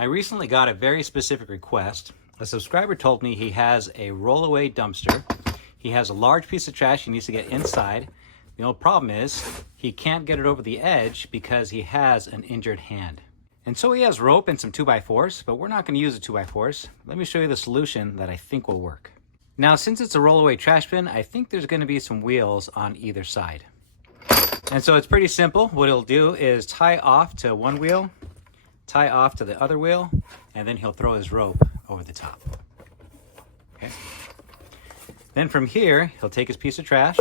I recently got a very specific request. A subscriber told me he has a rollaway dumpster. He has a large piece of trash he needs to get inside. The only problem is he can't get it over the edge because he has an injured hand. And so he has rope and some 2x4s, but we're not going to use the 2x4s. Let me show you the solution that I think will work. Now, since it's a rollaway trash bin, I think there's going to be some wheels on either side. And so it's pretty simple. What he'll do is tie off to one wheel, tie off to the other wheel, and then he'll throw his rope over the top. Okay. Then from here, he'll take his piece of trash,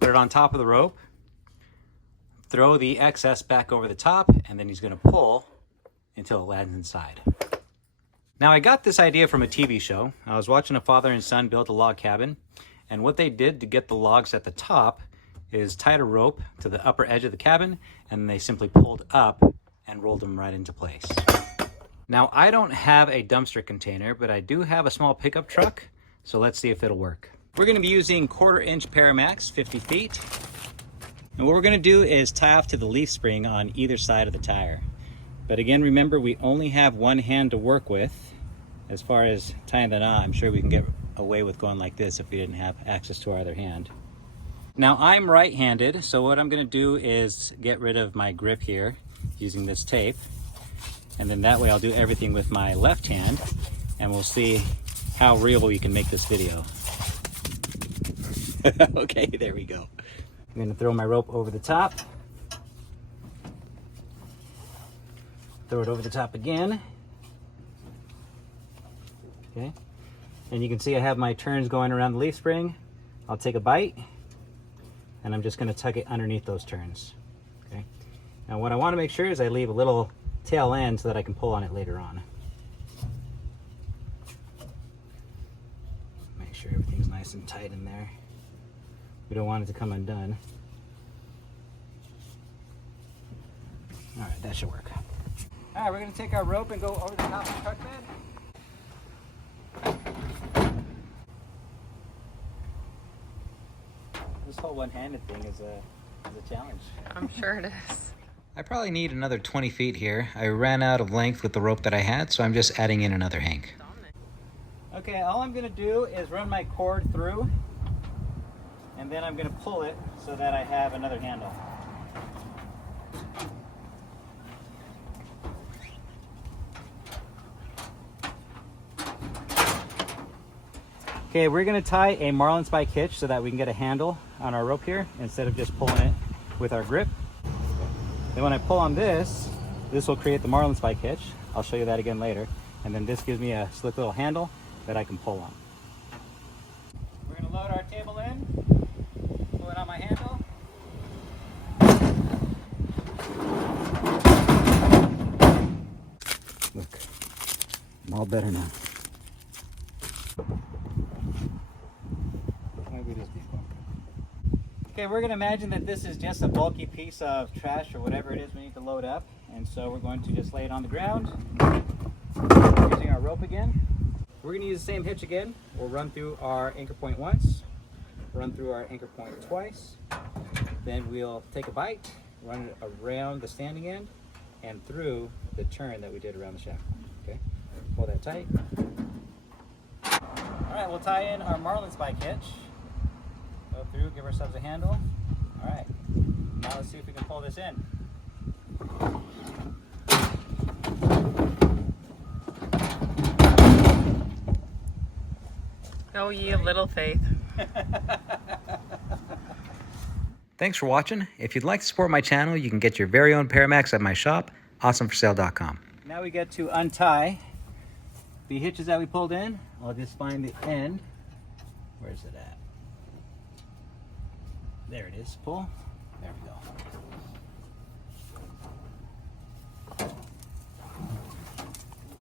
put it on top of the rope, throw the excess back over the top, and then he's going to pull until it lands inside. Now, I got this idea from a TV show. I was watching a father and son build a log cabin, and what they did to get the logs at the top is tied a rope to the upper edge of the cabin, and they simply pulled up and rolled them right into place. Now, I don't have a dumpster container, but I do have a small pickup truck, so let's see if it'll work. We're going to be using 1/4-inch Paramax, 50 feet. And what we're going to do is tie off to the leaf spring on either side of the tire. But again, remember, we only have one hand to work with. As far as tying the knot, I'm sure we can get away with going like this if we didn't have access to our other hand. Now, I'm right-handed, so what I'm going to do is get rid of my grip here using this tape. And then that way I'll do everything with my left hand, and we'll see how real we can make this video. Okay, there we go. I'm going to throw my rope over the top. Throw it over the top again. Okay. And you can see I have my turns going around the leaf spring. I'll take a bite, and I'm just going to tuck it underneath those turns. Okay. Now what I want to make sure is I leave a little tail end so that I can pull on it later on. Make sure everything's nice and tight in there. We don't want it to come undone. All right, that should work. All right, we're going to take our rope and go over the top of the truck bed. This whole one-handed thing is a challenge. I'm sure it is. I probably need another 20 feet here. I ran out of length with the rope that I had, so I'm just adding in another hank. Okay, all I'm going to do is run my cord through, and then I'm going to pull it so that I have another handle. Okay, we're going to tie a marlin spike hitch so that we can get a handle on our rope here instead of just pulling it with our grip. Then when I pull on this, this will create the marlin spike hitch. I'll show you that again later. And then this gives me a slick little handle that I can pull on. We're going to load our table in, pull it on my handle. Look, I'm all better now. Okay, we're going to imagine that this is just a bulky piece of trash or whatever it is we need to load up. And so we're going to just lay it on the ground using our rope again. We're going to use the same hitch again. We'll run through our anchor point once, run through our anchor point twice. Then we'll take a bite, run it around the standing end and through the turn that we did around the shaft. Okay, pull that tight. All right, we'll tie in our marlin spike hitch. Go through, give ourselves a handle. All right, now let's see if we can pull this in. Oh, ye of little faith. Thanks for watching. If you'd like to support my channel, you can get your very own Paramax at my shop, awesomeforsale.com. Now we get to untie the hitches that we pulled in. I'll just find the end. Where's it at? There it is. Pull. There we go.